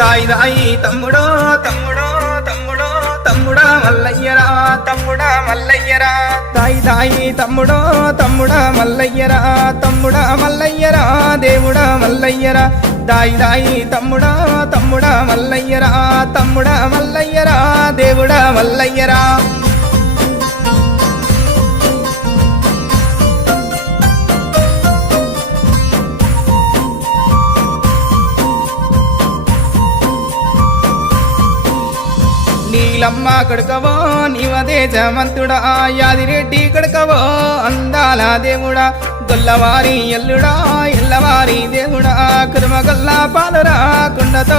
దాయి దాయి తమ్ముడో తమ్ముడో తమ్ముడో తమ్ముడా మల్లయ్యరా తమ్ముడా మల్లయ్యరా దాయి దాయి తమ్ముడో తమ్ముడా మల్లయ్యరా తమ్ముడా మల్లయ్యరా దేవుడా మల్లయ్యరా దాయి దాయి తమ్ముడా తమ్ముడా మల్లయ్యరా తమ్ముడా మల్లయ్యరా దేవుడా మల్లయ్యరా నీలమ్మ కడుకవో నీవదే జమంతుడా యాదిరెడ్డి కడుకవో అందాల దేవుడా గొల్లవారి ఎల్లుడా ఎల్లవారి దేవుడా కురుమగల్లా పాలరా కుండతో